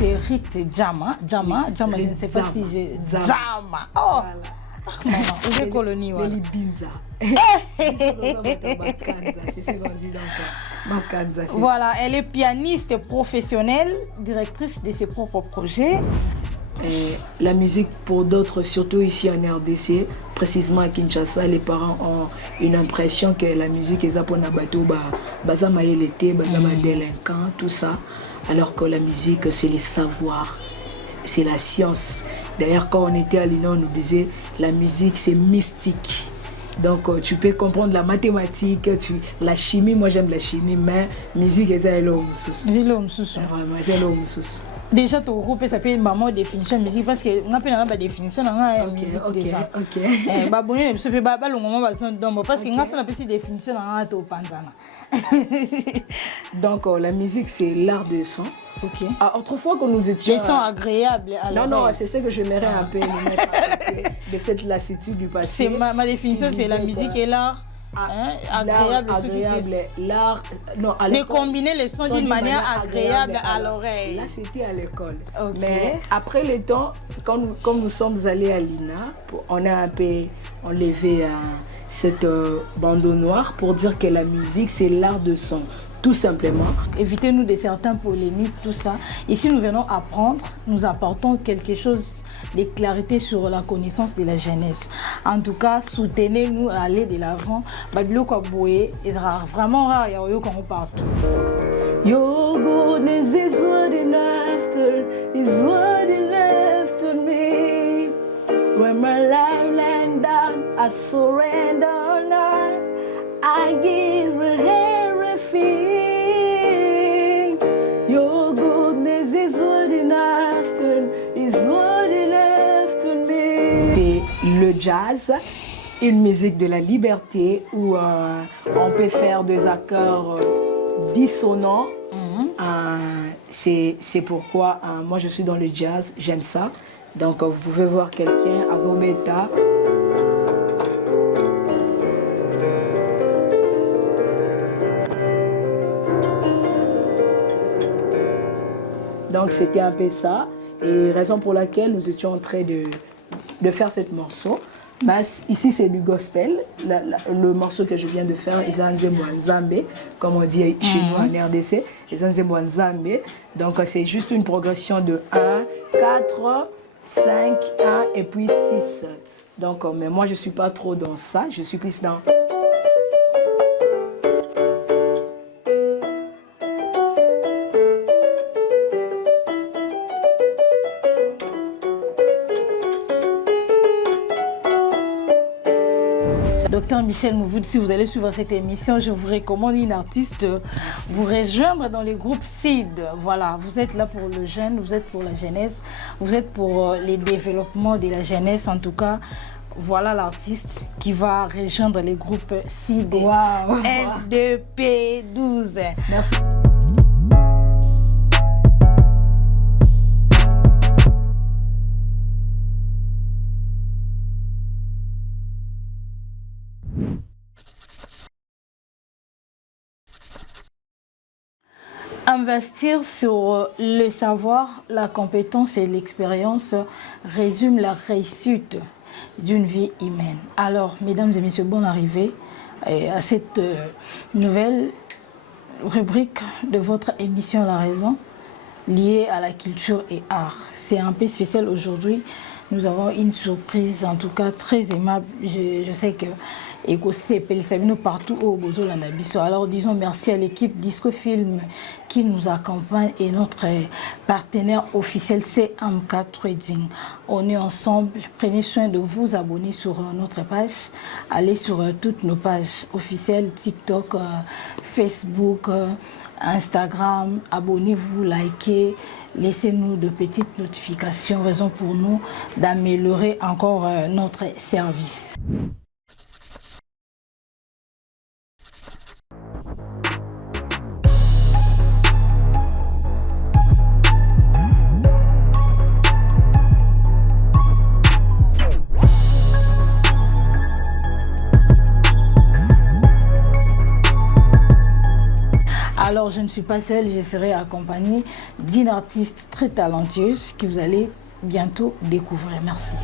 c'est Rite Jama. Jama, je ne sais pas si j'ai... Jama. Oh maman, où est colonie, voilà. C'est ce qu'on dit donc. Makanza, voilà, elle est pianiste professionnelle, directrice de ses propres projets. La musique pour d'autres, surtout ici en RDC, précisément à Kinshasa, les parents ont une impression que la musique est pour Nabato, l'été, délinquant, tout ça. Alors que la musique, c'est les savoirs, c'est la science. D'ailleurs, quand on était à l'UNO, on nous disait la musique, c'est mystique. Donc, tu peux comprendre la mathématique, la chimie. Moi, j'aime la chimie, mais la musique, c'est l'homme. C'est l'homme. Déjà, ton groupe s'appelle Maman Définition Musique parce que on appelle la définition de la musique déjà. Ok. Babonné ne se fait pas le moment parce que on appelle cette définition de la panzana. Donc, la musique, c'est l'art de son. Ok. Ah, autrefois que nous étions... Des sons agréables. Non, c'est ce que j'aimerais un peu nous mettre à côté de cette lassitude du passé. Ma définition, c'est la musique et l'art. Agréable, l'art, non, de combiner les sons d'une manière agréable à l'oreille. Là, c'était à l'école. Okay. Mais après le temps, comme nous sommes allés à l'INA, on a un peu enlevé cette bandeau noir pour dire que la musique, c'est l'art de son. Tout simplement. Évitez-nous de certaines polémiques, tout ça. Ici, nous venons apprendre, nous apportons quelque chose de clarité sur la connaissance de la jeunesse. En tout cas, soutenez-nous à aller de l'avant. Babilo Kwaboye est vraiment rare, il y a eu quand on partout. Your goodness is what enough is what enough to me. When my life land down, I surrender now. I give everything. Your goodness is what enough is what enough to me. C'est le jazz, une musique de la liberté où on peut faire des accords dissonants. C'est pourquoi moi je suis dans le jazz, j'aime ça. Donc vous pouvez voir quelqu'un à Zobeta. Donc c'était un peu ça, et raison pour laquelle nous étions en train de faire ce morceau. Mais ici c'est du gospel, le morceau que je viens de faire, Izanzemwanzambe, comme on dit chez nous en RDC, Izanzemwanzambe. Donc c'est juste une progression de 1, 4, 5, 1 et puis 6. Donc mais moi je ne suis pas trop dans ça, je suis plus dans... Docteur Michel Mouvoud, si vous allez suivre cette émission, je vous recommande une artiste, vous rejoindre dans le groupe CID. Voilà, vous êtes là pour le jeune, vous êtes pour la jeunesse, vous êtes pour les développements de la jeunesse. En tout cas, voilà l'artiste qui va rejoindre le groupe CID. Wow. L2P12. Merci. Investir sur le savoir, la compétence et l'expérience résume la réussite d'une vie humaine. Alors, mesdames et messieurs, bonne arrivée à cette nouvelle rubrique de votre émission La Raison, liée à la culture et art. C'est un peu spécial aujourd'hui. Nous avons une surprise, en tout cas très aimable. Je sais que nous partout au Bozo Landabiso. Alors disons merci à l'équipe Disco Film qui nous accompagne et notre partenaire officiel CMK Trading. On est ensemble. Prenez soin de vous abonner sur notre page. Allez sur toutes nos pages officielles, TikTok, Facebook, Instagram. Abonnez-vous, likez. Laissez-nous de petites notifications, raison pour nous d'améliorer encore notre service. Alors, je je ne suis pas seule, je serai accompagnée d'une artiste très talentueuse que vous allez bientôt découvrir. Merci.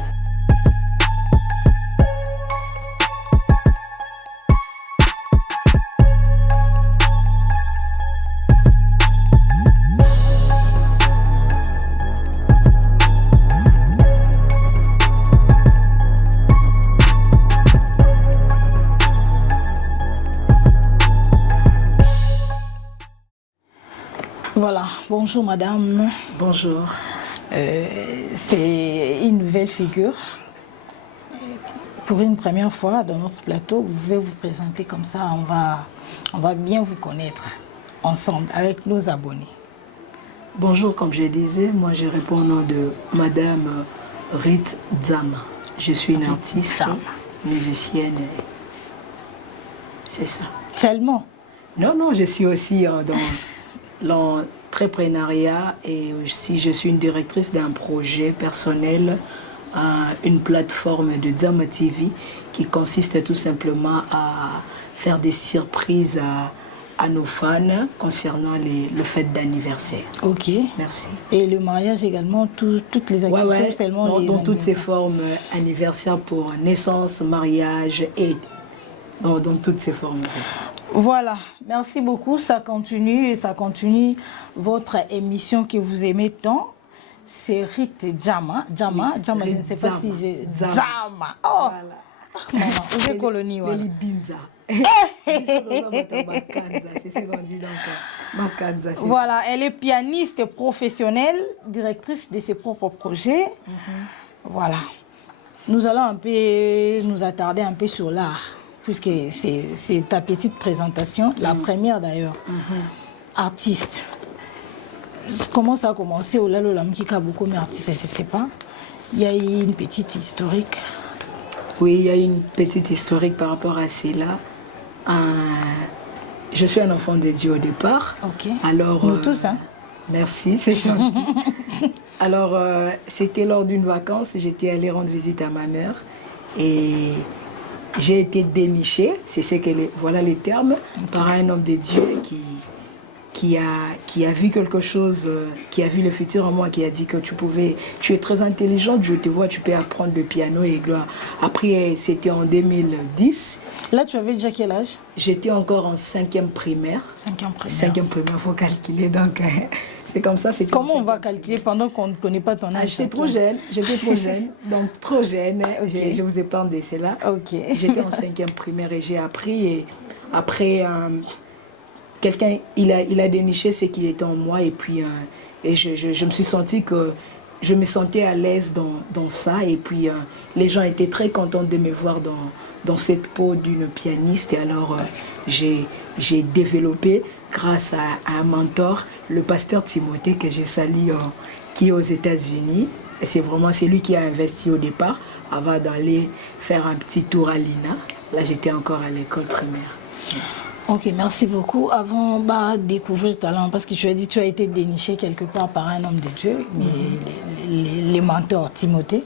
Voilà, bonjour madame. Bonjour. C'est une nouvelle figure. Pour une première fois dans notre plateau, vous pouvez vous présenter comme ça, on va bien vous connaître ensemble avec nos abonnés. Bonjour, comme je disais, moi je réponds au nom de madame Rite Dzama. Je suis une artiste, musicienne, c'est ça. Seulement? Non, je suis aussi dans l'entrepreneuriat et aussi je suis une directrice d'un projet personnel, une plateforme de Dzama TV qui consiste tout simplement à faire des surprises à nos fans concernant le fête d'anniversaire. Ok. Merci. Et le mariage également, toutes les activités seulement dans toutes ces formes, anniversaire pour naissance, mariage et dans toutes ces formes. Voilà, merci beaucoup. Ça continue votre émission que vous aimez tant. C'est Rite Dzama. Dzama, je ne sais pas si j'ai... Dzama. Oh, maman, j'ai colonie. C'est ce qu'on dit donc. Voilà, elle est pianiste professionnelle, directrice de ses propres projets. Voilà. Nous allons un peu nous attarder un peu sur l'art, puisque c'est ta petite présentation, la première d'ailleurs. Artiste. Comment ça a commencé au Lalo Lamkika beaucoup mais artiste, je ne sais pas. Il y a eu une petite historique. Oui, il y a une petite historique par rapport à cela. Je suis un enfant de Dieu au départ. Ok. Alors, nous tous, hein. Merci, c'est gentil. Alors, c'était lors d'une vacance, j'étais allée rendre visite à ma mère et j'ai été dénichée, c'est ce que voilà les termes, par un homme de Dieu qui a vu quelque chose, qui a vu le futur en moi, qui a dit que tu es très intelligente, je te vois, tu peux apprendre le piano et gloire. Après, c'était en 2010. Là, tu avais déjà quel âge? J'étais encore en 5e primaire. 5e primaire. 5e primaire, il faut calculer, donc c'est comme ça. Comment on va calculer pendant qu'on ne connaît pas ton âge? J'étais trop jeune, donc trop jeune, okay. Je vous épargne de cela. Ok. J'étais en 5e primaire et j'ai appris, et après... quelqu'un, il a déniché ce qu'il était en moi et puis je me suis sentie que je me sentais à l'aise dans ça et puis les gens étaient très contents de me voir dans cette peau d'une pianiste et alors j'ai développé grâce à un mentor, le pasteur Timothée que j'ai sali qui est aux États-Unis et c'est lui qui a investi au départ avant d'aller faire un petit tour à l'INA. Là j'étais encore à l'école primaire. Merci. Ok, merci beaucoup. Avant de découvrir le talent, parce que tu as dit que tu as été déniché quelque part par un homme de Dieu, les mentors Timothée.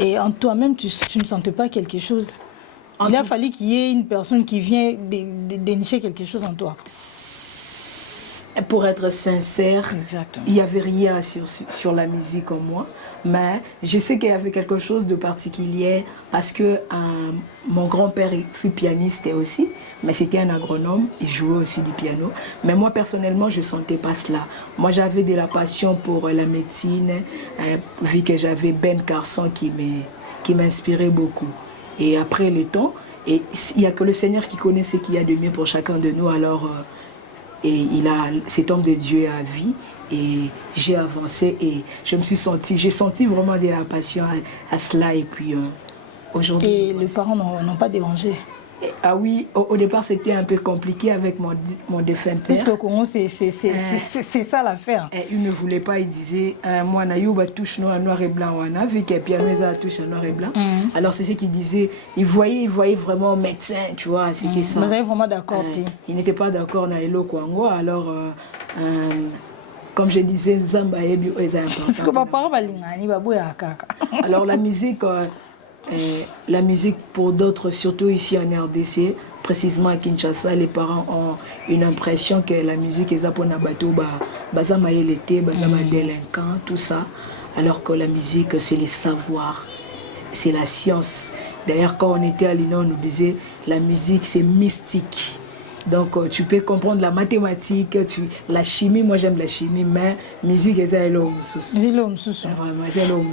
Et en toi-même, tu ne sentais pas quelque chose? Il a fallu qu'il y ait une personne qui vient dénicher quelque chose en toi. Pour être sincère, exactement. Il n'y avait rien sur la musique en moi, mais je sais qu'il y avait quelque chose de particulier parce que mon grand-père fut pianiste aussi, mais c'était un agronome, il jouait aussi du piano. Mais moi personnellement, je ne sentais pas cela. Moi j'avais de la passion pour la médecine, vu que j'avais Ben Carson qui m'inspirait beaucoup. Et après le temps, il n'y a que le Seigneur qui connaît ce qu'il y a de mieux pour chacun de nous, alors... Et cet homme de Dieu a vie et j'ai avancé et j'ai senti vraiment de la passion à cela et puis aujourd'hui... Et les parents n'ont pas dérangé? Ah oui, au départ c'était un peu compliqué avec mon défunt père. Puisque au Congo c'est ça l'affaire. Il ne voulait pas, il disait moi Nayuba touche noir et blanc, vu qu'il y a piano ça touche noir et blanc. Alors c'est ce qu'il disait, il voyait vraiment médecin, tu vois, c'était ça. Vous avez vraiment d'accord? Il n'était pas d'accord dans Elo Kwango, alors comme je disais, Zamba Ebi est important. Parce que ma parole va kaka. Alors la musique pour d'autres, surtout ici en RDC, précisément à Kinshasa, les parents ont une impression que la musique est pour Nabato, baza maïlete, baza délinquant, tout ça. Alors que la musique, c'est les savoirs, c'est la science. D'ailleurs, quand on était à l'INA, on nous disait la musique, c'est mystique. Donc, tu peux comprendre la mathématique, la chimie. Moi, j'aime la chimie, mais la musique, c'est l'homme. Vraiment, c'est l'homme.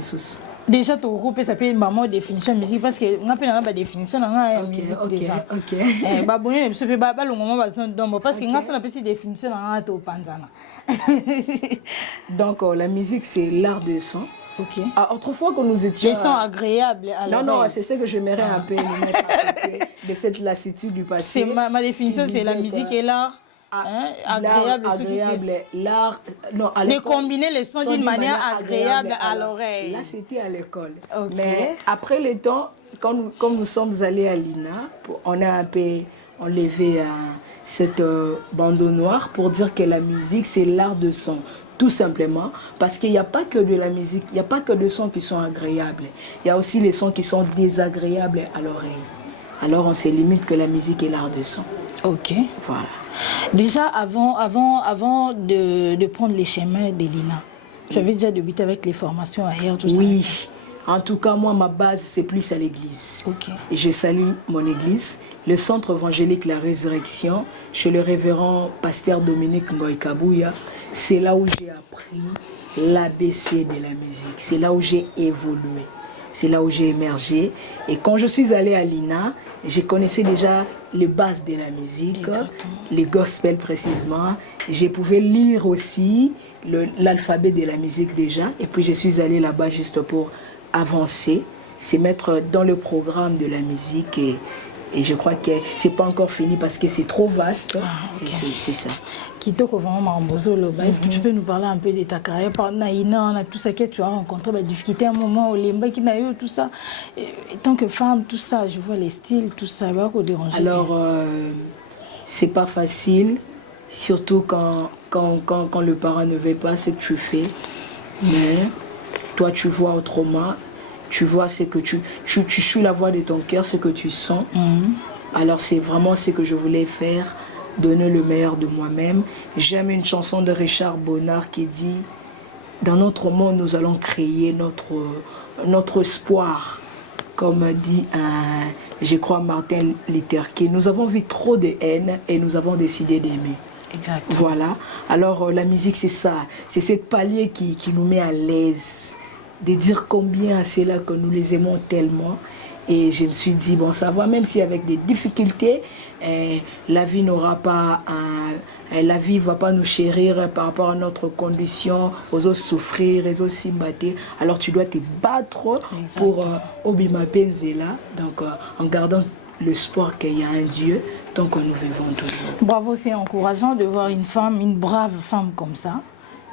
Déjà, ton groupe s'appelle Maman Définition Musique parce que on appelle la définition de la musique déjà. Ok. Bah bon, je sais pas le moment parce que on appelle cette définition de la panzana. Donc, la musique, c'est l'art de son. Ok. Ah, autrefois que nous étions... Des sons agréables à l'oreille. Non, c'est ce que j'aimerais un peu nous mettre à côté de cette lassitude du passé. Ma définition, c'est la musique et l'art. Agréable, l'art, non, de combiner les sons d'une manière agréable à l'oreille. Là, c'était à l'école. Okay. Mais après le temps, comme nous sommes allés à l'INA, on a un peu enlevé cette bandeau noir pour dire que la musique, c'est l'art de son. Tout simplement, parce qu'il n'y a pas que de la musique, il n'y a pas que de sons qui sont agréables. Il y a aussi les sons qui sont désagréables à l'oreille. Alors, on se limite que la musique est l'art de son. Ok. Voilà. Déjà, avant de prendre les chemins de l'INA, j'avais déjà débuté avec les formations ailleurs, tout ça. Oui. En tout cas, moi, ma base, c'est plus à l'église. Ok. Et je salue mon église, le centre évangélique La Résurrection, chez le révérend pasteur Dominique Ngoïkabouya. C'est là où j'ai appris l'ABC de la musique. C'est là où j'ai évolué. C'est là où j'ai émergé. Et quand je suis allée à l'INA, je connaissais déjà les bases de la musique, les gospels précisément. Je pouvais lire aussi l'alphabet de la musique déjà. Et puis je suis allée là-bas juste pour avancer, se mettre dans le programme de la musique. Et je crois que ce n'est pas encore fini parce que c'est trop vaste. Okay. C'est ça. Kitoko vraiment Mbozolo, est-ce que tu peux nous parler un peu de ta carrière par Naïna, tout ça que tu as rencontré, la difficulté à un moment, au Limba qui n'a eu tout ça. Et tant que femme, tout ça, je vois les styles, tout ça, va pas déranger. Alors, c'est pas facile, surtout quand le parent ne veut pas ce que tu fais. Mais toi, tu vois autrement. Tu vois ce que tu suis la voix de ton cœur, ce que tu sens. Alors c'est vraiment ce que je voulais faire, donner le meilleur de moi-même. J'aime une chanson de Richard Bonnard qui dit « Dans notre monde, nous allons créer notre espoir ». Comme dit, je crois, Martin Luther King. Nous avons vu trop de haine et nous avons décidé d'aimer. Exactement. Voilà. Alors la musique, c'est ça. C'est cette palier qui nous met à l'aise. De dire combien c'est là que nous les aimons tellement. Et je me suis dit, bon, ça va, même si avec des difficultés, la vie n'aura pas la vie ne va pas nous chérir par rapport à notre condition, aux autres souffrir, aux autres s'imbattre. Alors tu dois te battre pour Obima Penzela, donc en gardant l'espoir qu'il y a un Dieu, donc nous vivons toujours. Bravo, c'est encourageant de voir une femme, une brave femme comme ça,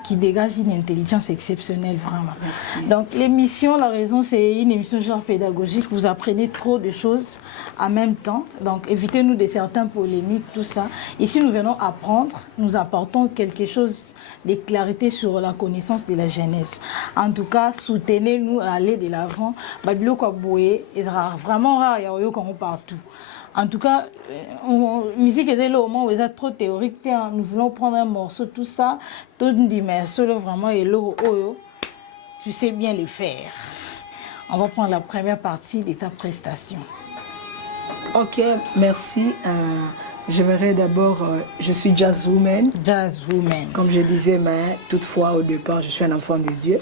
qui dégage une intelligence exceptionnelle, vraiment. Merci. Donc l'émission, la raison, c'est une émission genre pédagogique. Vous apprenez trop de choses en même temps. Donc évitez-nous de certaines polémiques, tout ça. Ici, nous venons apprendre, nous apportons quelque chose de clarité sur la connaissance de la jeunesse. En tout cas, soutenez-nous à aller de l'avant. Babilo Kwaboye, c'est vraiment rare, il y a eu partout. En tout cas, musique est là au moment où vous êtes trop théorique. Nous voulons prendre un morceau, tout ça. Tout dit, mais solo vraiment, et tu sais bien le faire. On va prendre la première partie de ta prestation. Ok, merci. J'aimerais d'abord, je suis jazz woman. Jazz woman. Comme je disais, mais toutefois, au départ, je suis un enfant de Dieu.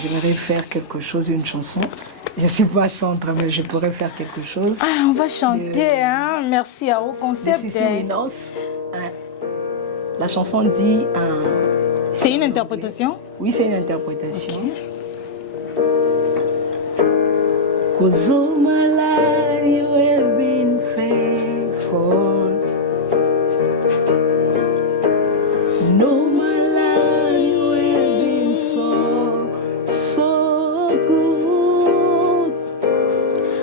J'aimerais faire quelque chose, une chanson. Je ne suis pas chanteur, mais je pourrais faire quelque chose. Ah, on va chanter, hein? Merci à au concept. La chanson dit... c'est une interprétation? Oui, c'est une interprétation. Cause all my life you have been faithful. No, my life you have been so, so good.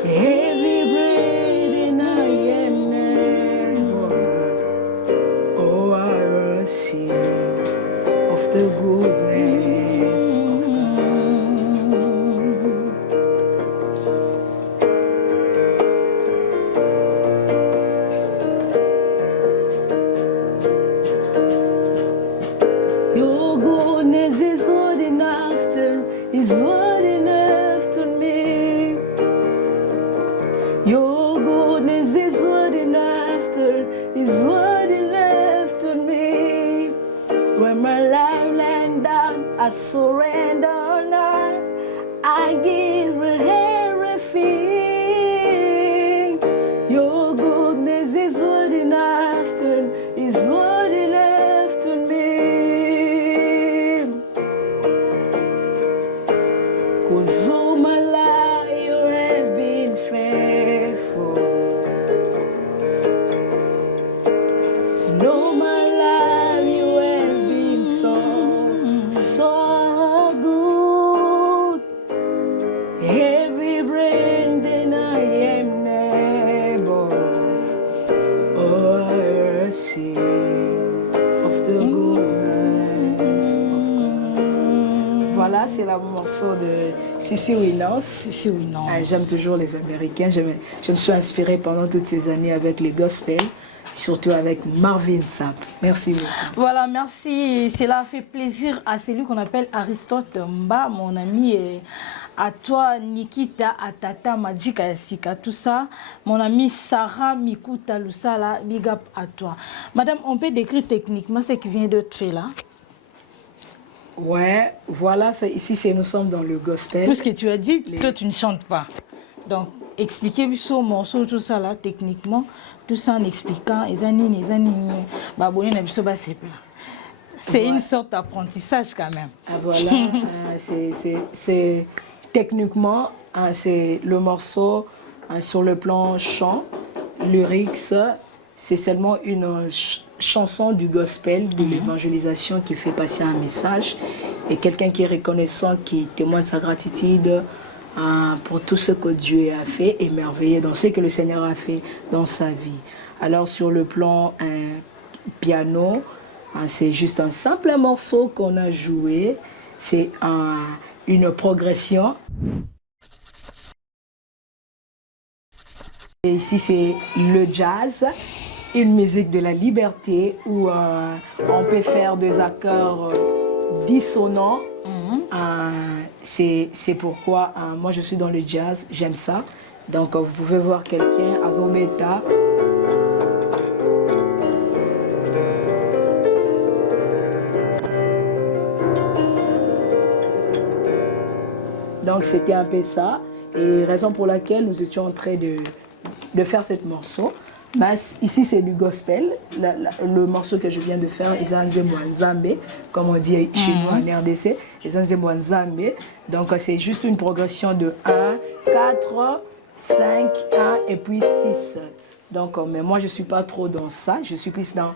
Every breath and I am able. Oh, I will sing of the goodness of God. is what he left on me. Your goodness is what I'm after, is what he left on me. When my life laid down, I surrender now. I give everything. Your goodness is what I'm after, is what he left on me. 'Cause all my life you have been faithful. And all my life you have been so good. Every breath that I am able, oh, I see of the goodness of God. Voilà, c'est le morceau de Sissi Winans. Sissi Winans. J'aime toujours les Américains. Je me suis inspirée pendant toutes ces années avec les gospels, surtout avec Marvin Sapp. Merci beaucoup. Voilà, merci. Cela fait plaisir à celui qu'on appelle Aristote Mba, mon ami, et à toi, Nikita, à Tata Majika Yassika, tout ça. Mon ami Sarah Mikuta Lusala, big up à toi. Madame, on peut décrire techniquement ce qui vient d'être fait là? Ouais, voilà, ici nous sommes dans le gospel. Tout ce que tu as dit, toi tu ne chantes pas. Donc, expliquez ce morceau, tout ça là, techniquement, tout ça en expliquant, c'est une sorte d'apprentissage quand même. Ah, voilà, c'est techniquement, c'est le morceau sur le plan chant, lyrics, c'est seulement une chanson du gospel, de l'évangélisation qui fait passer un message. Et quelqu'un qui est reconnaissant, qui témoigne sa gratitude pour tout ce que Dieu a fait, émerveillé dans ce que le Seigneur a fait dans sa vie. Alors sur le plan piano, c'est juste un simple morceau qu'on a joué. C'est une progression. Et ici c'est le jazz, une musique de la liberté où on peut faire des accords dissonants. C'est pourquoi moi je suis dans le jazz, j'aime ça. Donc vous pouvez voir quelqu'un, Azobeta. Donc c'était un peu ça, et raison pour laquelle nous étions en train de faire ce morceau. Bah, ici c'est du gospel, le morceau que je viens de faire, Izanzemwanzambe, comme on dit chez nous en RDC, Izanzemwanzambe. Donc c'est juste une progression de 1, 4, 5, 1 et puis 6. Donc mais moi je ne suis pas trop dans ça, je suis plus dans...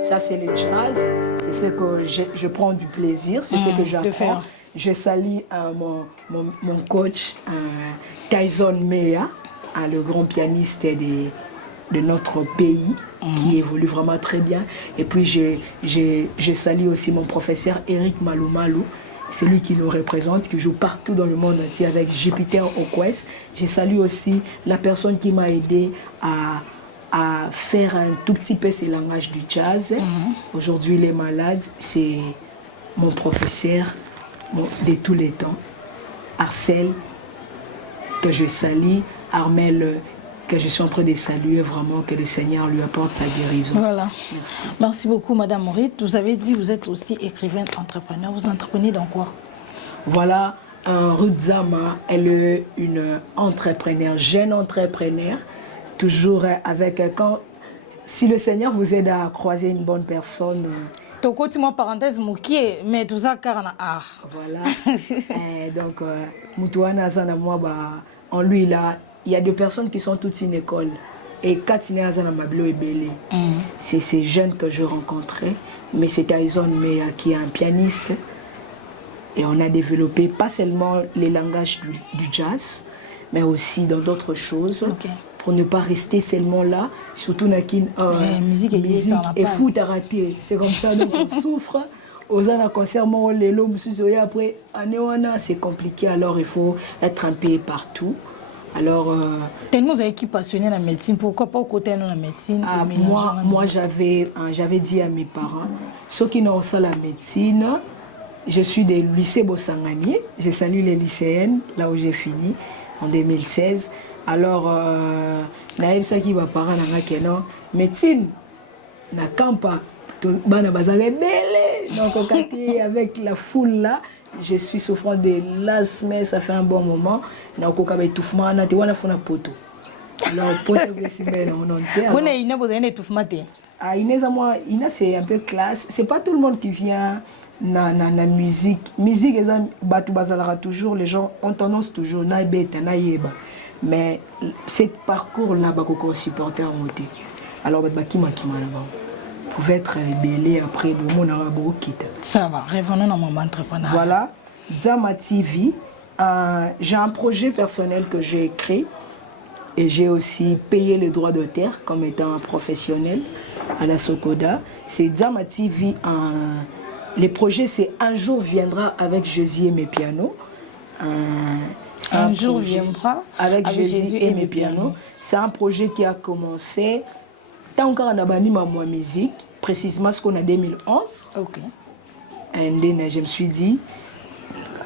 Ça, c'est le jazz, c'est ce que je prends du plaisir, c'est ce que j'apprends. Je salue mon coach Tyson Mea, le grand pianiste de notre pays, qui évolue vraiment très bien. Et puis, je salue aussi mon professeur Eric Maloumalou, c'est lui qui nous représente, qui joue partout dans le monde entier avec Jupiter Okwes. Je salue aussi la personne qui m'a aidé à faire un tout petit peu ce langage du jazz. Aujourd'hui, il est malade. C'est mon professeur de tous les temps, Arcel, que je salue, Armel, que je suis en train de saluer vraiment, que le Seigneur lui apporte sa guérison. Voilà. Merci beaucoup, Madame Maurite. Vous avez dit que vous êtes aussi écrivaine, entrepreneur. Vous entreprenez dans quoi? Voilà, Ruth Zama, elle est une entrepreneur, jeune entrepreneur, toujours avec si le Seigneur vous aide à croiser une bonne personne. Tokoti-moi parenthèse moukié, mais tout ça car en art. Voilà. Donc, Moutouana Zanamwa, en lui là, il y a deux personnes qui sont toutes une école. Et Katina Zanamablo et Belé. C'est ces jeunes que je rencontrais, mais c'est Tyson Mea qui est un pianiste. Et on a développé pas seulement les langages du jazz, mais aussi dans d'autres choses. Pour ne pas rester seulement là, surtout dans musique et foot à rater. C'est comme ça, donc on souffre, aux un concert, après, c'est compliqué, alors il faut être un peu partout. Alors, tellement vous avez qui passionné la médecine, pourquoi pas au côté de la médecine? Moi j'avais dit à mes parents, ceux qui n'ont pas la médecine, je suis des lycées Bossangani, j'ai salué les lycéennes, là où j'ai fini, en 2016. Alors, naïf ça qui va parler dans médecine, na campa, bana bazale belle, donc avec la foule là. Je suis souffrant de l'asthme, ça fait un bon moment. Na okoka ba étouffement na te wana fona poto. Alors poto c'est bien on entend. Vous n'avez pas besoin d'étouffement. Ah Ina c'est un peu classe. C'est pas tout le monde qui vient na musique. Musique eza batu bazalaka toujours les gens ont tendance toujours na beta na yeba. Mais ce parcours là ba ko supporter en monter. Alors ba kima là-bas. Pouvait être rebellé après le monde arabe quitte. Ça va, revenons dans mon entrepreneur. Voilà, Zama TV, j'ai un projet personnel que j'ai écrit et j'ai aussi payé les droits d'auteur comme étant un professionnel à la Sokoda. C'est Zama TV, les projets c'est Un jour viendra avec Jésus et mes pianos. Un jour viendra avec Jésus et mes pianos. C'est un projet qui a commencé. Tant qu'on a banni ma musique, précisément ce qu'on a 2011. Ok. Et je me suis dit,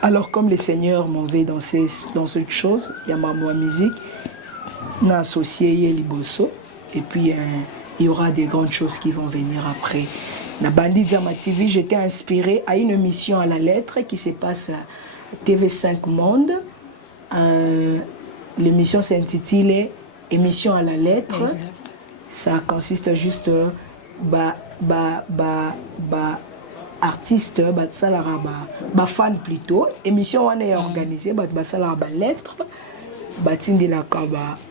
alors comme le Seigneur m'envoie dans cette chose, il y a ma musique, on a associé Liboso, et puis il y aura des grandes choses qui vont venir après. Na Bandit Zama TV, j'étais inspirée à une émission à la lettre qui se passe à TV5 Monde. L'émission s'intitule Émission à la lettre. Exact. Ça consiste juste artiste fan plutôt émission on est organisée lettres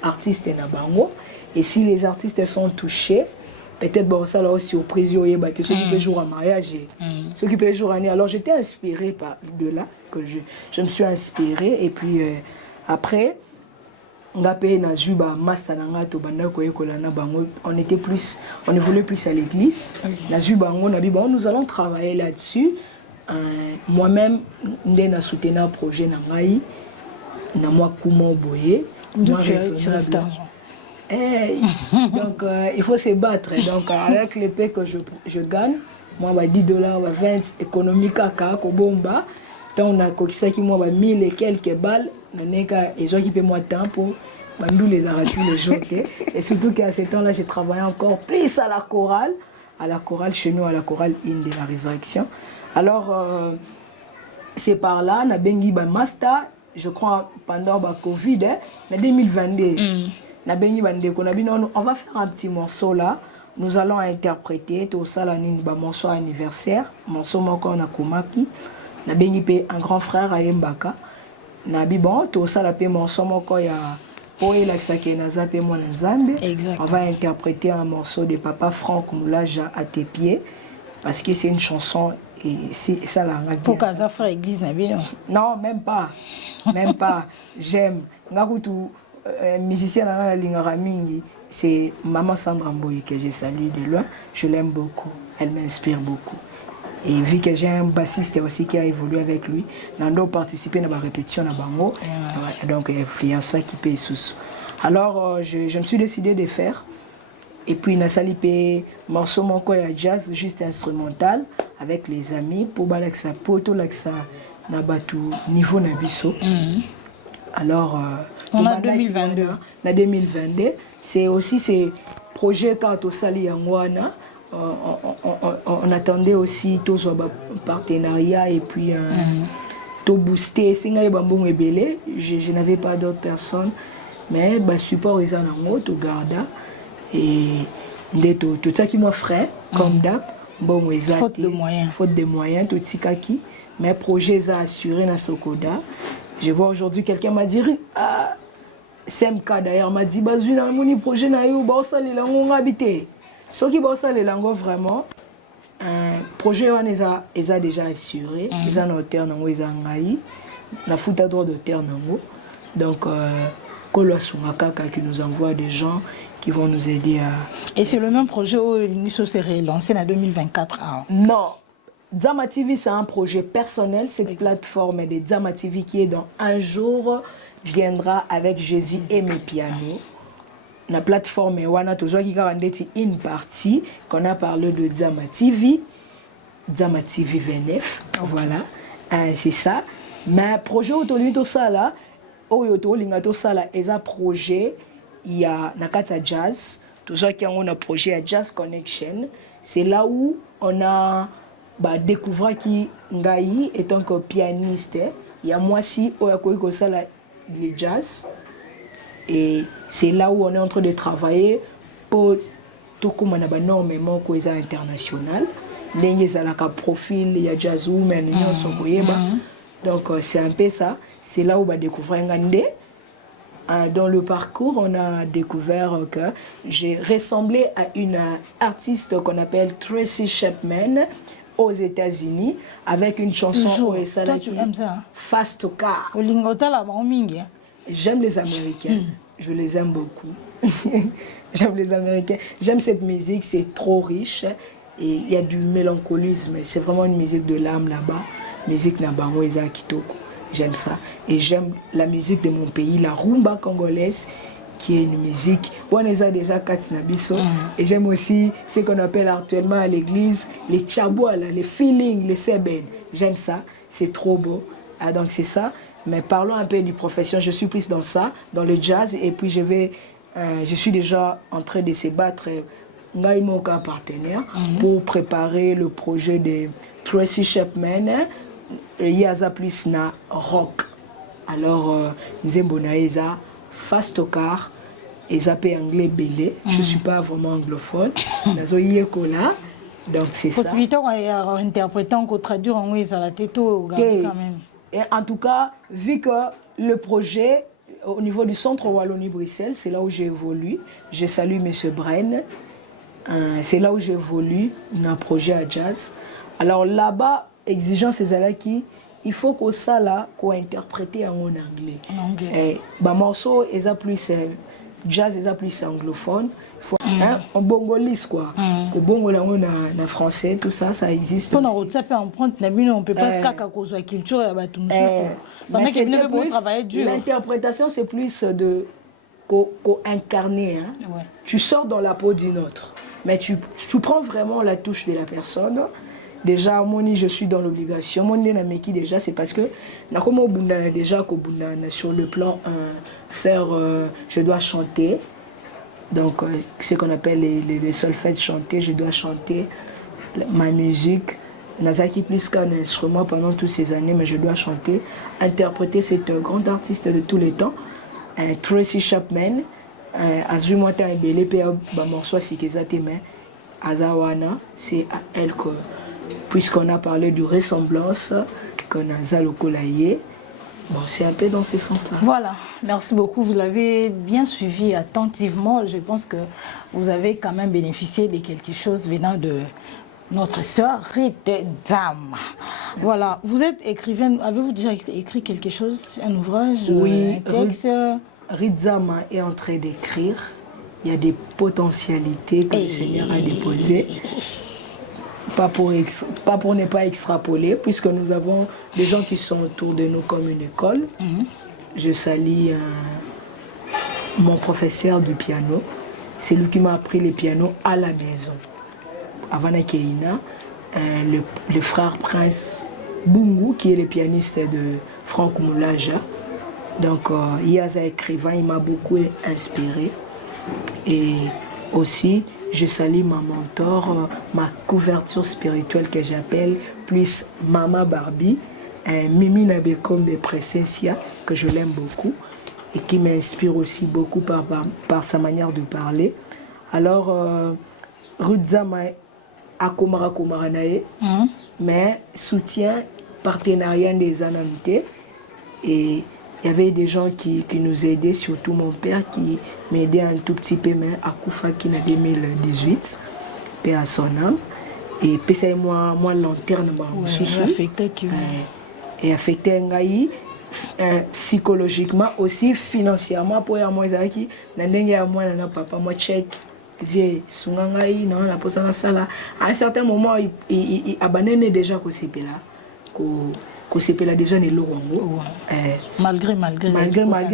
artiste na bango et si les artistes sont touchés peut-être bon ça là aussi surprise ceux qui peut jouer à mariage ceux qui peut jouer année alors j'étais inspirée par de là que je me suis inspirée et puis après on évoluait plus à l'église. Nous allons travailler là-dessus. Moi-même, j'ai soutenu un projet donc il faut se battre. Donc avec les paix que je gagne, moi $10, 20 économiques à Kobomba. Donc on a cotisé qui moi 1000 et quelques balles. Et gens qui paient moi temps pour nous les arracher les jours. Et surtout qu'à ce temps-là, j'ai travaillé encore plus à la chorale chez nous, à la chorale In de la Résurrection. Alors, c'est par là, on a bengi ba master, je crois pendant la Covid, en 2022. On va faire un petit morceau là. Nous allons interpréter tout ça, un morceau anniversaire, morceau qu'on a komaki. On a bengi un grand frère à Mbaka. Tout ça, morceau on va interpréter un morceau de Papa Franck Moulaja à tes pieds parce que c'est une chanson et ça la rend bien. Pour Casa frère église non, même pas. J'aime. Musicien c'est Maman Sandra Mboyi que j'ai salué de loin. Je l'aime beaucoup. Elle m'inspire beaucoup. Et vu que j'ai un bassiste aussi qui a évolué avec lui, Nando participé à ma répétition à Bango. Donc il y a ça qui paye sous. Alors je me suis décidé de faire. Et puis il y a un morceau de jazz juste instrumental avec les amis pour balaksa poto laksa na batu niveau nabiso. Alors on a 2022. Na 2022, c'est aussi ces projets quand au sali yangwana. On attendait aussi tous les partenariats et puis tout booster. Je n'avais pas d'autres personnes, mais le support est en haut, tout garda. Et tout ça qui m'offrait, comme d'hab, faute de moyens, tout ça qui. Mes projets sont assurés dans Sokoda. Je vois aujourd'hui quelqu'un m'a dit, SMK d'ailleurs m'a dit, mon projet n'a eu habité. Ce qui est les langues vraiment, un projet est déjà assuré, ils ont auteur ils ont la fout à droit d'auteur donc Kolo Sungakaka qui nous envoie des gens qui vont nous aider à. Et c'est le même projet où l'UNISO s'est relancé en 2024. Non, Dzama TV, c'est un projet personnel. Cette plateforme de Dzama TV qui est dans un jour viendra avec Jésus et mes pianos. La plateforme Wana Tozo qui a une partie qu'on a parlé de Dzama TV 29. Voilà, c'est ça. Mais projet autour de ça là, un projet, il y a Nakata Jazz, tout ça qui a un projet à Jazz Connection. C'est là où on a découvert qui Ngaï est un pianiste. Il y a moi aussi le jazz. Et c'est là où on est en train de travailler pour tout comme on a énormément de international. Il y a un profil, il y a jazz women, donc c'est un peu ça. C'est là où on va découvrir Ngandé. Dans le parcours, on a découvert que j'ai ressemblé à une artiste qu'on appelle Tracy Chapman aux États-Unis avec une chanson Toi, tu aimes ça? Fast Car. J'aime les Américains, je les aime beaucoup. J'aime les Américains, j'aime cette musique, c'est trop riche et il y a du mélancolisme. C'est vraiment une musique de l'âme là-bas. Musique Nabangoeza Kitoko. J'aime ça. Et j'aime la musique de mon pays, la rumba congolaise, qui est une musique. On les a déjà Katsinabiso. Et j'aime aussi ce qu'on appelle actuellement à l'église les tchabois, les feelings, les seben. J'aime ça. C'est trop beau. Donc c'est ça. Mais parlons un peu du profession. Je suis plus dans ça, dans le jazz. Et puis je suis déjà en train de se battre. Ngaïmoka partenaire pour préparer le projet de Tracy Chapman. Il y a plus na rock. Alors, Nzembonaïza, Fast Car, et zappé anglais belé. Je ne suis pas vraiment anglophone. Donc c'est ça. Possibilité d'interpréter, qu'on traduire en anglais, ça la tête quand même. Et en tout cas, vu que le projet, au niveau du centre Wallonie-Bruxelles, c'est là où j'évolue. Je salue M. Bren. C'est là où j'évolue dans un projet à jazz. Alors là-bas, exigence c'est qui il faut que ça là qu'on interprète en anglais. Bah morceau est plus jazz est plus anglophone. Faut en bongolis quoi. Que bongola en français tout ça ça existe. Pour nous ça peut emprunter on peut pas caca cause la culture et bah tout nous. Pendant que bien pour travailler dur. L'interprétation c'est plus de co-incarner Tu sors dans la peau d'une autre. Mais tu prends vraiment la touche de la personne. Déjà, moi, je suis dans l'obligation. Moi, déjà, c'est parce que déjà sur le plan faire, je dois chanter. Donc, ce qu'on appelle les solfèges chanter, je dois chanter ma musique. Nazaki plus qu'un instrument pendant toutes ces années, mais je dois chanter, interpréter cette grande artiste de tous les temps, Tracy Chapman. Azumata et Belé, morceau si mais Azawana, c'est à elle que, puisqu'on a parlé de ressemblance, qu'on a Zalokolaye, bon, c'est un peu dans ce sens-là. Voilà, merci beaucoup. Vous l'avez bien suivi attentivement. Je pense que vous avez quand même bénéficié de quelque chose venant de notre sœur Rite Dzam. Voilà, vous êtes écrivaine. Avez-vous déjà écrit quelque chose, un ouvrage, oui, un texte? Ridzama est en train d'écrire. Il y a des potentialités que le Seigneur a déposées. Pas pour ne pas extrapoler, puisque nous avons des gens qui sont autour de nous comme une école. Je salue mon professeur du piano. C'est lui qui m'a appris le piano à la maison. Avant Keina, le frère Prince Bungu, qui est le pianiste de Franck Moulaja. Donc, Yaza écrivain, il m'a beaucoup inspiré. Et aussi, je salue ma mentor, ma couverture spirituelle que j'appelle plus Mama Barbie, Mimi Nabekombe Presencia, que je l'aime beaucoup et qui m'inspire aussi beaucoup par sa manière de parler. Alors, Rudzama Akomara Komaranae, mais soutien, partenariat des anamités. Et il y avait des gens qui nous aidaient, surtout mon père qui m'aidait un tout petit peu, mais à Koufa qui en 2018, et à son âme. Et puis c'est moi lanterne, et affecté Ngaï, psychologiquement, aussi financièrement, pour moi, papa, moi, tchèque, Olivier Sungangai, non, la posana sala. À un certain moment, il abandonne déjà qu'au CPLA. Qu'au CPLA déjà n'est l'orango. Malgré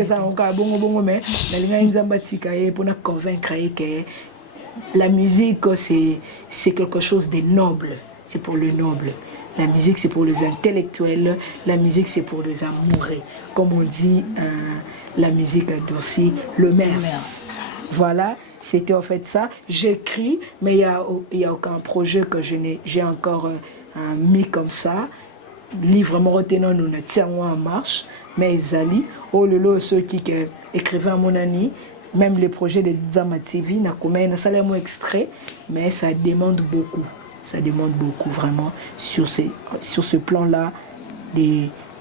ça, on a bon, mais pour nous convaincre que la musique, c'est quelque chose de noble. C'est pour le noble. La musique, c'est pour les intellectuels. La musique, c'est pour les amoureux. Comme on dit, la musique adoucit le mers. Voilà. C'était en fait ça. J'écris, mais il y a aucun projet que j'ai encore mis comme ça. Livre mon retenant nous ne tient en marche. Mais Zali, oh lolo, ceux qui écrivaient à mon ami, même les projets de Zama TV, n'a commis un salaire extrait, mais ça demande beaucoup. Ça demande beaucoup vraiment sur ce plan-là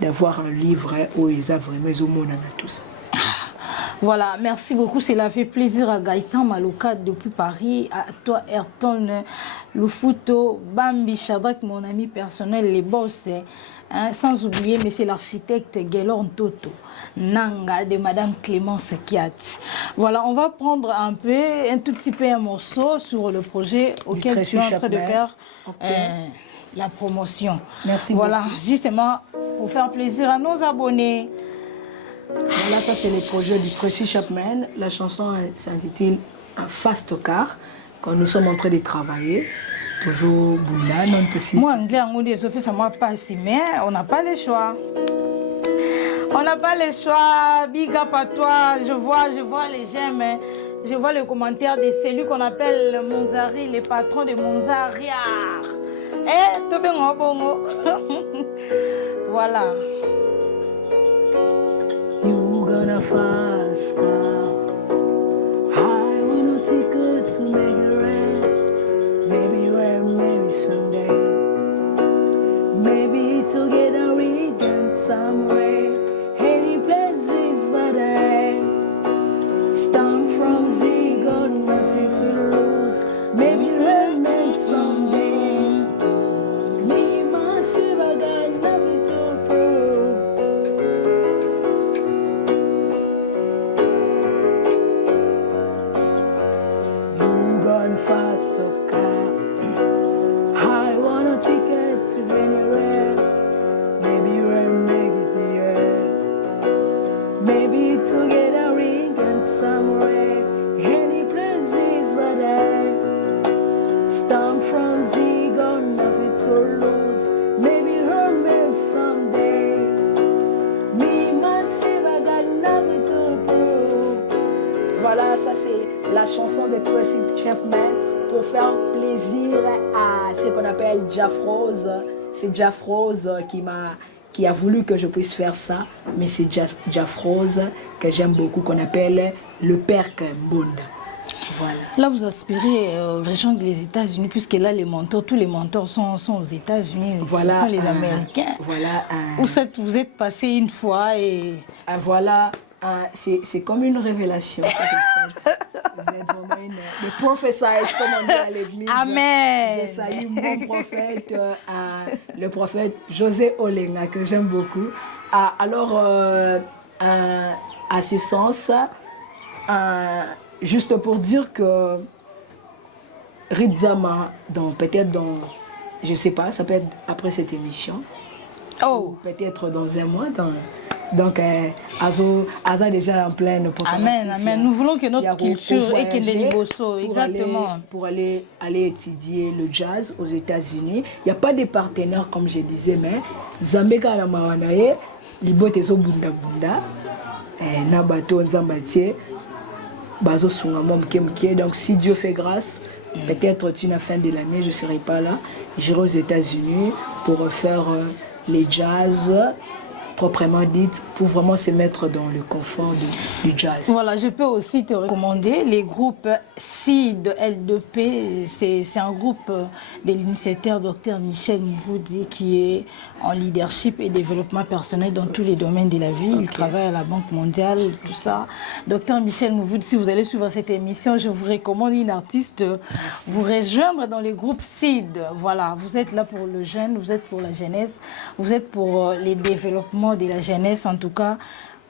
d'avoir un livre où ils ont vraiment au monde tout ça. Voilà, merci beaucoup. Cela fait plaisir à Gaëtan Maloka depuis Paris, à toi Ayrton Lufuto, Bambi Shadrach, mon ami personnel, les boss, hein, sans oublier monsieur l'architecte Guélor Toto, Nanga de Madame Clémence Kiat. Voilà, on va prendre un tout petit peu un morceau sur le projet auquel tu es en train de faire la promotion. Merci voilà, beaucoup. Justement, pour faire plaisir à nos abonnés. Voilà, ça c'est le projet du Tracy Chapman. La chanson s'intitule Un Fast Car, quand nous sommes en train de travailler. Moi, anglais, ça m'a pas si, mais on n'a pas le choix. On n'a pas le choix. Big up à toi. Je vois les j'aime. Je vois les commentaires de celui qu'on appelle Monzari, les patrons de Monzari. Tout bien, bon. Voilà. You gonna fast car. I want a ticket to make it rain. Maybe rain, maybe someday. Maybe together we can somewhere. Any places but I stand from Z, got nothing for lose. Maybe rain, maybe someday. Me myself, I got nothing to prove. Fast car. I want a ticket to anywhere. Maybe rain, maybe the air. Maybe together we can somewhere. Any places but I stand from Z, got nothing to lose. Maybe rain, maybe someday. Me myself, I got nothing to prove. Voilà, ça c'est la chanson de Tracy Chapman pour faire plaisir à ce qu'on appelle Jaffrose. C'est Jaffrose qui a voulu que je puisse faire ça, mais c'est Jaffrose que j'aime beaucoup, qu'on appelle le père Mbonda. Voilà. Là, vous aspirez aux régions des États-Unis, puisque là, tous les mentors sont aux États-Unis. Voilà, ce sont les Américains. Voilà. Vous êtes passé une fois et... Voilà. C'est comme une révélation. Vous êtes vraiment des professeurs, comme on dit à l'église. Amen. J'ai salué mon prophète, le prophète José Olenga, que j'aime beaucoup. Alors, à ce sens, juste pour dire que Ridzama, peut-être je ne sais pas, ça peut être après cette émission, ou peut-être dans un mois, donc, Aza déjà en pleine préparatif. Amen. Nous voulons que notre culture et Kendeliboso, exactement. Pour aller étudier le jazz aux États-Unis. Il n'y a pas de partenaires, comme je disais, mais Zambeka la Mawanaye, Libotezo Bunda Bunda, Nabato Nzambatie, Bazo Sungamom Kemke. Donc, si Dieu fait grâce, peut-être à la fin de l'année, je ne serai pas là. J'irai aux États-Unis pour faire les jazz proprement dite, pour vraiment se mettre dans le confort du jazz. Voilà, je peux aussi te recommander les groupes CID L2P. C'est un groupe de l'initiateur Dr Michel Mvoudi qui est en leadership et développement personnel dans tous les domaines de la vie. Il travaille à la Banque mondiale, tout ça. Dr Michel Mvoudi, si vous allez suivre cette émission, je vous recommande une artiste, vous rejoindre dans les groupes CID. Voilà, vous êtes là pour le jeune, vous êtes pour la jeunesse, vous êtes pour les développements de la jeunesse. En tout cas,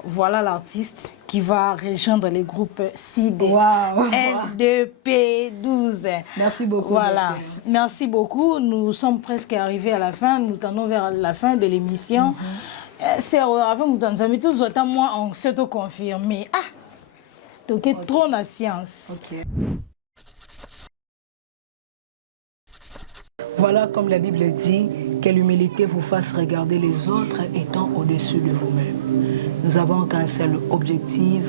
voilà l'artiste qui va rejoindre les groupes CID, Wow. LDP12. Merci beaucoup. Voilà, Docteur. merci beaucoup. Nous sommes presque arrivés à la fin, nous tendons vers la fin de l'émission. C'est après nous avons tous autant moi on s'auto-confirme. Ah, donc trop la science. Ok. Voilà, comme la Bible dit, que l'humilité vous fasse regarder les autres étant au-dessus de vous-même. Nous avons qu'un seul objectif,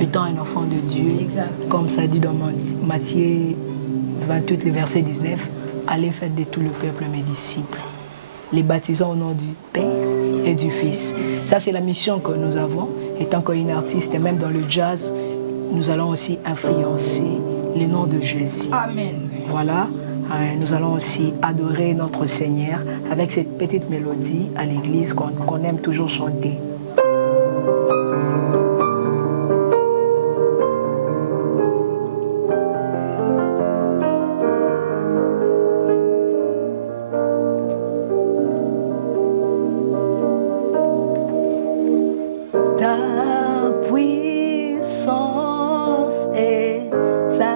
étant un enfant de Dieu, Exact. comme ça dit dans Matthieu 28, le verset 19, allez faire de tout le peuple mes disciples, les baptisant au nom du Père et du Fils. Ça, c'est la mission que nous avons, étant qu'une artiste, et même dans le jazz, nous allons aussi influencer le nom de Jésus. Amen. Voilà. Nous allons aussi adorer notre Seigneur avec cette petite mélodie à l'église qu'on aime toujours chanter. Ta puissance est ta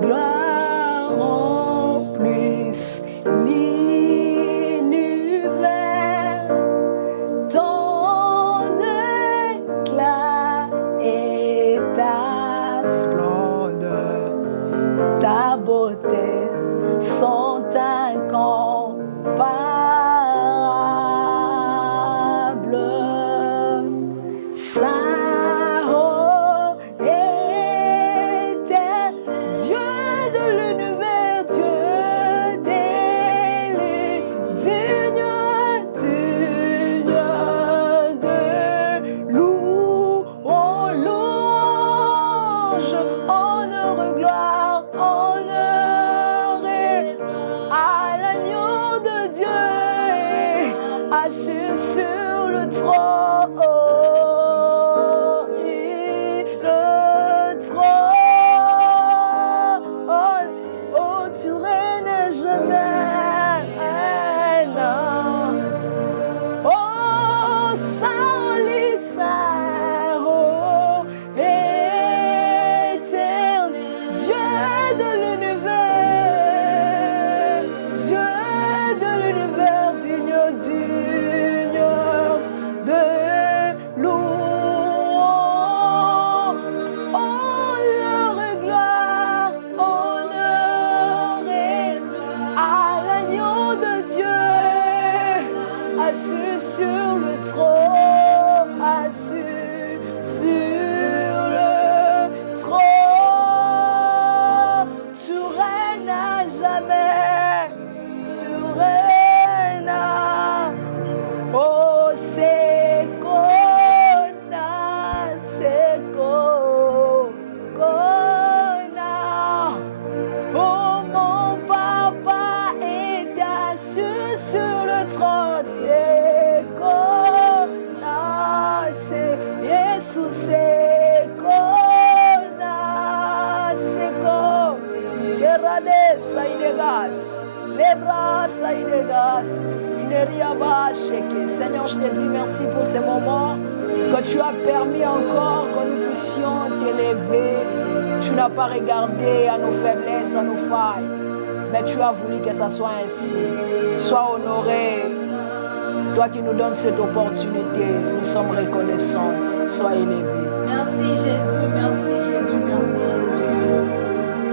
gloire en plus l'univers, ton éclat et ta splendeur, ta beauté sont incomparables. Honneur, gloire, honneur et à l'agneau de Dieu assis sur le trône. Le trône, oh, tu règnes jamais. Oh, Saint, Saint, oh, éternel Dieu de l'univers, Dieu de l'univers, digne de louange, honneur et gloire, honneur et à l'agneau de Dieu, assis sur le trône, assis sur le trône. Tu règnes à jamais, tu règnes. Oh, c'est oh, mon papa est assis sur le trône. C'est Jesus, c'est Seigneur, je te dis merci pour ces moments que tu as permis encore que nous puissions t'élever. Tu n'as pas regardé à nos faiblesses, à nos failles, mais tu as voulu que ça soit ainsi. Sois honoré. Toi qui nous donnes cette opportunité, nous sommes reconnaissantes. Sois élevé. Merci Jésus, merci Jésus, merci Jésus.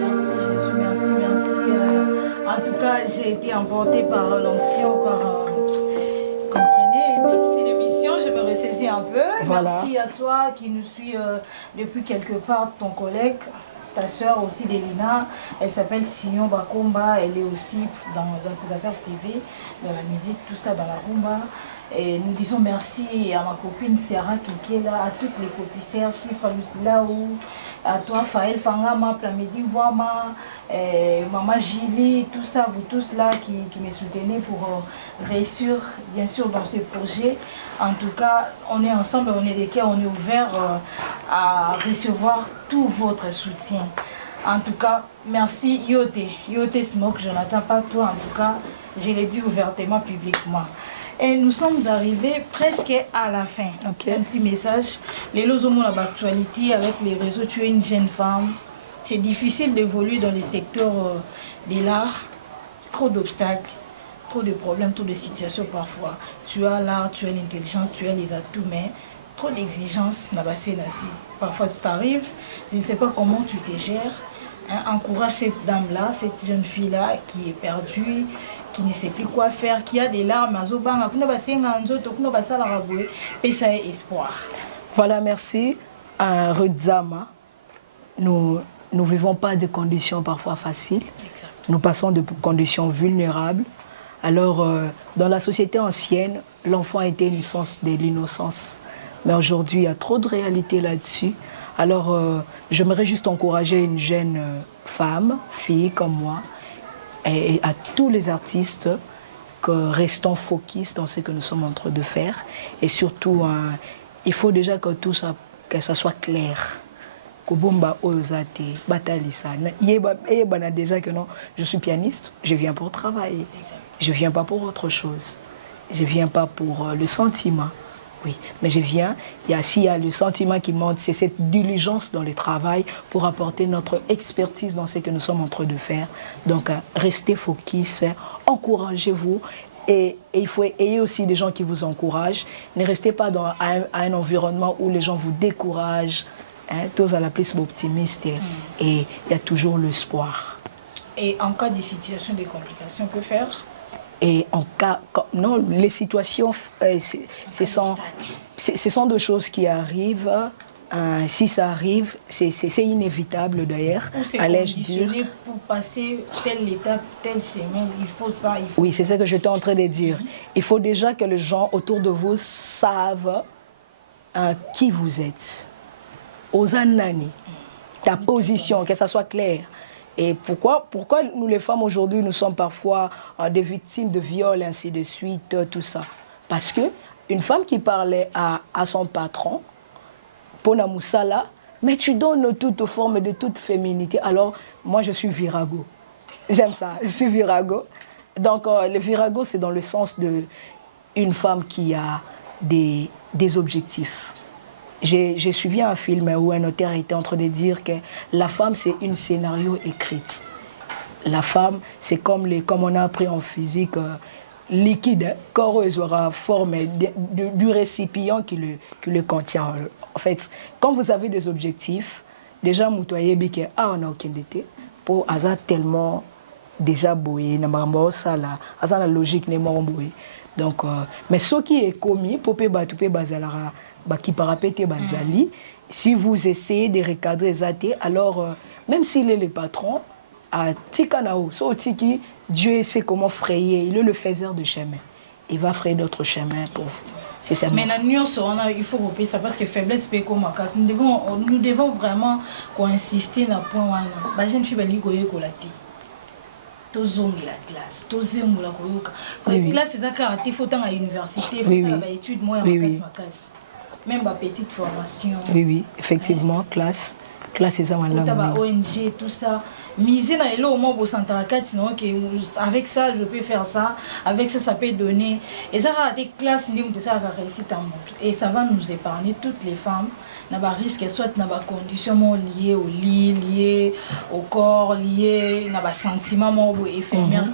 Merci Jésus, merci, merci. En tout cas, j'ai été emportée par l'onction, comprenez, merci l'émission, je me ressaisis un peu. Voilà. Merci à toi qui nous suis depuis quelque part, ton collègue, ta soeur aussi Delina, elle s'appelle Sion Bakomba, elle est aussi dans ses affaires privées, dans la musique, tout ça, dans la rumba. Et nous disons merci à ma copine Sarah qui est là, à toutes les copicières, Chifa Lucilaou, à toi Faël Fangama, Plamedi Voama, Maman Gili, tout ça, vous tous là qui me soutenez pour réussir bien sûr dans ce projet. En tout cas, on est ensemble, on est des cœurs, on est ouverts à recevoir tout votre soutien. En tout cas, merci Yote Smoke, Jonathan, pas toi en tout cas, je l'ai dit ouvertement, publiquement. Et nous sommes arrivés presque à la fin. Okay. Un petit message. Les lozomos à l'actualité avec les réseaux, tu es une jeune femme. C'est difficile d'évoluer dans les secteurs de l'art. Trop d'obstacles, trop de problèmes, trop de situations parfois. Tu as l'art, tu as l'intelligence, tu as les atouts, mais trop d'exigences. Parfois, tu t'arrives, je ne sais pas comment tu te gères. Encourage cette dame-là, cette jeune fille-là qui est perdue, qui ne sait plus quoi faire, qui a des larmes, et ça est espoir. Voilà, merci. Rudzama, nous ne vivons pas de conditions parfois faciles. Exact. Nous passons de conditions vulnérables. Alors, dans la société ancienne, l'enfant était une source de l'innocence. Mais aujourd'hui, il y a trop de réalité là-dessus. Alors, j'aimerais juste encourager une jeune femme, fille comme moi, et à tous les artistes que restons focus dans ce que nous sommes en train de faire. Et surtout, il faut déjà que ça soit clair. Déjà que non, je suis pianiste, je viens pour travailler. Je ne viens pas pour autre chose. Je ne viens pas pour le sentiment. Oui, mais je viens, s'il y a le sentiment qui monte, c'est cette diligence dans le travail pour apporter notre expertise dans ce que nous sommes en train de faire. Donc, restez focus, encouragez-vous. Et il faut ayez aussi des gens qui vous encouragent. Ne restez pas à un environnement où les gens vous découragent. Tous à la place optimiste. Et il y a toujours l'espoir. Et en cas de situation, de complications, que faire? Et en cas... Non, les situations, ce sont des choses qui arrivent. Si ça arrive, c'est inévitable d'ailleurs. Ou c'est conditionné pour passer telle étape, tel chemin, il faut ça, il faut... Oui, c'est ce que j'étais en train de dire. Il faut déjà que les gens autour de vous savent qui vous êtes. Aux anani, ta position, que ça soit clair. Et pourquoi nous les femmes aujourd'hui, nous sommes parfois des victimes de viols, ainsi de suite, tout ça? Parce que une femme qui parlait à son patron, Pona Moussala, mais tu donnes toute forme de toute féminité. Alors, moi, je suis virago. J'aime ça, je suis virago. Donc, le virago, c'est dans le sens d'une femme qui a des objectifs. J'ai suivi un film où un auteur était en train de dire que la femme, c'est une scénario écrite. La femme, c'est comme on a appris en physique, liquide, coreuse aura forme du récipient qui le contient. En fait, quand vous avez des objectifs, déjà, vous voyez que on a aucun été pour hasard tellement déjà boué, ça la logique n'est pas boué. Donc, mais ce qui est commis, pour bazalara. Qui parapète bazali, si vous essayez de recadrer Zate, alors même s'il est le patron, à Tikanao, Dieu sait comment frayer, il est le faiseur de chemin. Il va frayer d'autres chemins pour vous. Mais il faut couper ça parce que faiblesse peut comme nous devons vraiment insister dans le point où la jeune fille va lui la classe, la classe, c'est ça karaté, il faut à l'université, il faut ça la étude, moi, même ma petite formation. Oui, effectivement, classe, c'est ça, ONG, tout ça. Miser dans les lots au moins pour avec ça, je peux faire ça, avec ça, ça peut donner. Et ça a des classes, ça va réussir en monde. Et ça va nous épargner, toutes les femmes, n'a pas risque, soit n'a pas conditions liées au lit, liées au corps, liées n'a pas sentiments éphémères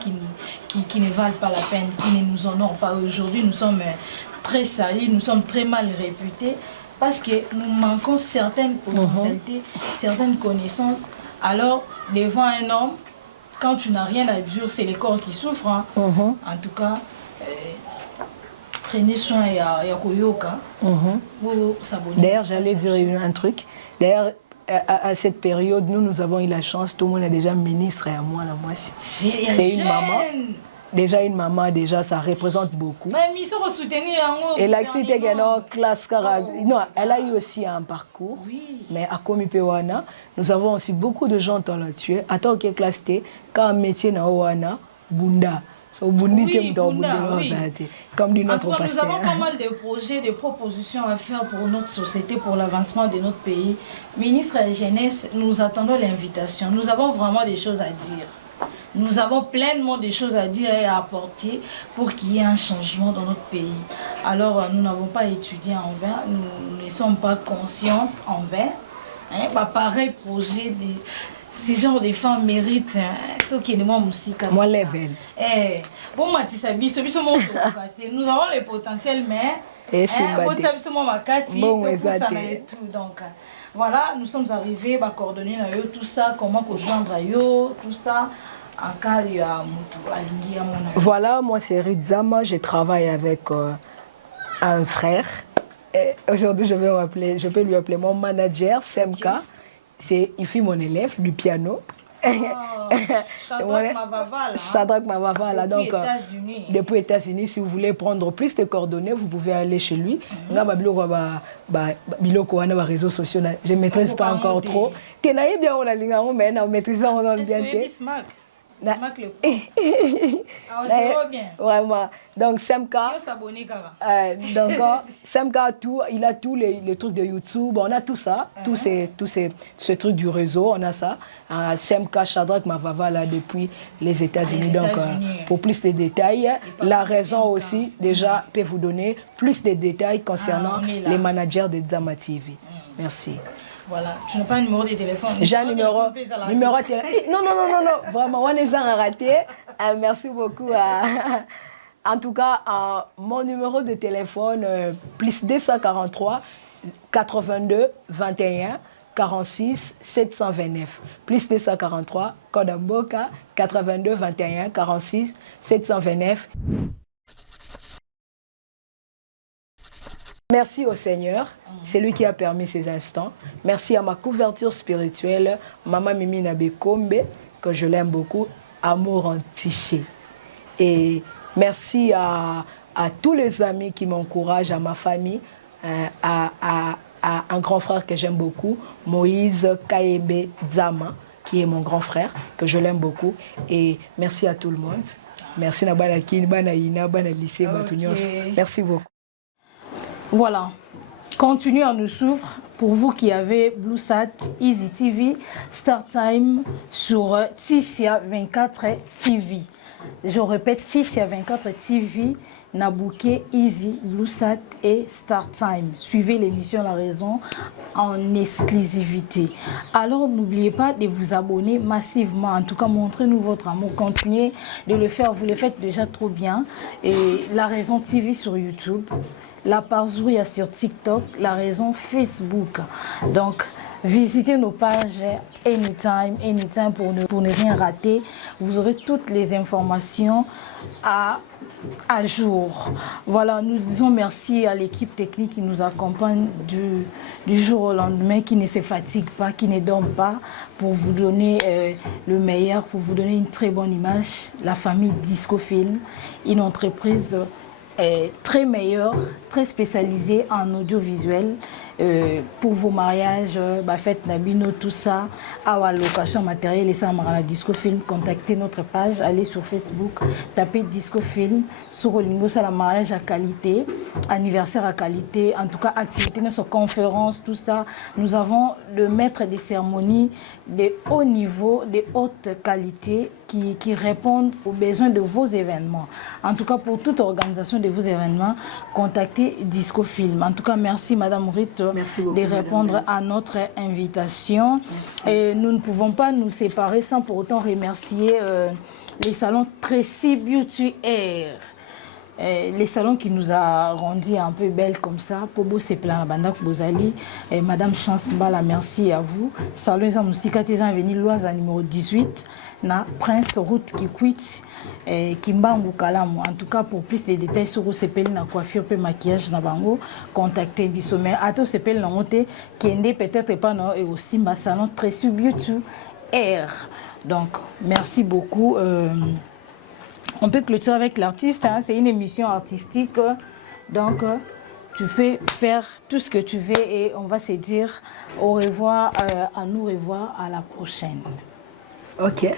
qui ne valent pas la peine, qui ne nous honorent pas. Aujourd'hui, nous sommes très salis, nous sommes très mal réputés parce que nous manquons certaines potentialités, certaines connaissances. Alors, devant un homme, quand tu n'as rien à dire, c'est le corps qui souffre. Hein. En tout cas, prenez soin et à Koyoka. D'ailleurs, j'allais dire un truc. D'ailleurs, à cette période, nous avons eu la chance, tout le monde est déjà ministre et à moi, c'est une maman. Déjà une maman, ça représente beaucoup. Et là, c'était une classe non, elle a eu aussi un parcours. Oui. Mais à Komipewana, nous avons aussi beaucoup de gens talentueux. À tant que classe, quand un métier na Owana, Bunda. Comme dit notre pasteur. Nous avons pas mal de projets, de propositions à faire pour notre société, pour l'avancement de notre pays. Ministre de la Jeunesse, nous attendons l'invitation. Nous avons vraiment des choses à dire. Nous avons pleinement de choses à dire et à apporter pour qu'il y ait un changement dans notre pays. Alors, nous n'avons pas étudié en vain, nous ne sommes pas conscientes en vain. Hein, bah, pareil projet, ces genres de femmes méritent moi level. Bon, nous avons le potentiel, mais et c'est donc voilà, nous sommes arrivés à coordonner tout ça, comment rejoindre tout ça. Voilà, moi c'est Rudzama, je travaille avec un frère. Aujourd'hui, je peux lui appeler mon manager, Semka. Il fait mon élève du piano. Shadrach Mavava, donc depuis les États-Unis, si vous voulez prendre plus de coordonnées, vous pouvez aller chez lui. Les réseaux sociaux, je ne maîtrise pas encore trop. Mais je maîtrise vraiment. Donc Semka, il a tous les trucs de YouTube, on a tout ça, ce truc du réseau, on a ça. Semka Shadrach Mavava là depuis les États-Unis. Donc pour plus de détails, la raison aussi déjà peut vous donner plus de détails concernant les managers de Zama TV. Merci. Voilà, tu n'as pas un numéro de téléphone? J'ai un numéro de téléphone. Non, vraiment, on les a ratés. Merci beaucoup. En tout cas, mon numéro de téléphone, plus 243 82 21 46 729. Plus 243, code Mboka, 82 21 46 729. Merci au Seigneur, c'est lui qui a permis ces instants. Merci à ma couverture spirituelle, Maman Mimi Nabekombe, que je l'aime beaucoup, amour entiché. Et merci à tous les amis qui m'encouragent, à ma famille, à un grand frère que j'aime beaucoup, Moïse Kaembe Zama, qui est mon grand frère, que je l'aime beaucoup. Et merci à tout le monde. Merci à Banakin, Banaïna, Banalisé, merci beaucoup. Voilà, continuez à nous suivre. Pour vous qui avez BlueSat, Easy TV, StarTime sur Tissia 24 TV. Je répète, Tissia 24 TV, Nabouké, Easy, BlueSat et StarTime. Suivez l'émission La Raison en exclusivité. Alors n'oubliez pas de vous abonner massivement. En tout cas, montrez-nous votre amour. Continuez de le faire. Vous le faites déjà trop bien. Et La Raison TV sur YouTube. La Parzouria sur TikTok, La Raison Facebook. Donc, visitez nos pages anytime pour ne rien rater. Vous aurez toutes les informations à jour. Voilà, nous disons merci à l'équipe technique qui nous accompagne du jour au lendemain, qui ne se fatigue pas, qui ne dorme pas, pour vous donner le meilleur, pour vous donner une très bonne image. La famille Discofilm, une entreprise très meilleure, très spécialisée en audiovisuel pour vos mariages, fête Nabino, tout ça, à la location matérielle et ça, à Discofilm, contactez notre page, allez sur Facebook, tapez Discofilm, sur Olingo, ça la mariage à qualité, anniversaire à qualité, en tout cas activité, notre conférence, tout ça. Nous avons le maître des cérémonies de haut niveau, de haute qualité, qui répondent aux besoins de vos événements. En tout cas, pour toute organisation de vos événements, contactez Discofilm. En tout cas, merci Madame Ruth de répondre à notre invitation. Et nous ne pouvons pas nous séparer sans pour autant remercier les salons Tracy Beauty Air. Les salons qui nous a rendu un peu belles comme ça, Pobo Seplan Bandak Bozali, et Madame Chance Bala, merci à vous. Salon Zamusika Tezan Avenue Loise numéro 18, na Prince Route qui quitte, Kimbangu Kalamu. En tout cas, pour plus de détails sur Sepel na coiffure et maquillage na bango, contactez Bissomé. Ato Sepel na monté, Kende peut-être pas non, et aussi ma salon Tracy Beauty Air. Donc, merci beaucoup. On peut clôturer avec l'artiste, hein, c'est une émission artistique, donc tu peux faire tout ce que tu veux et on va se dire au revoir, à nous revoir à la prochaine. Ok.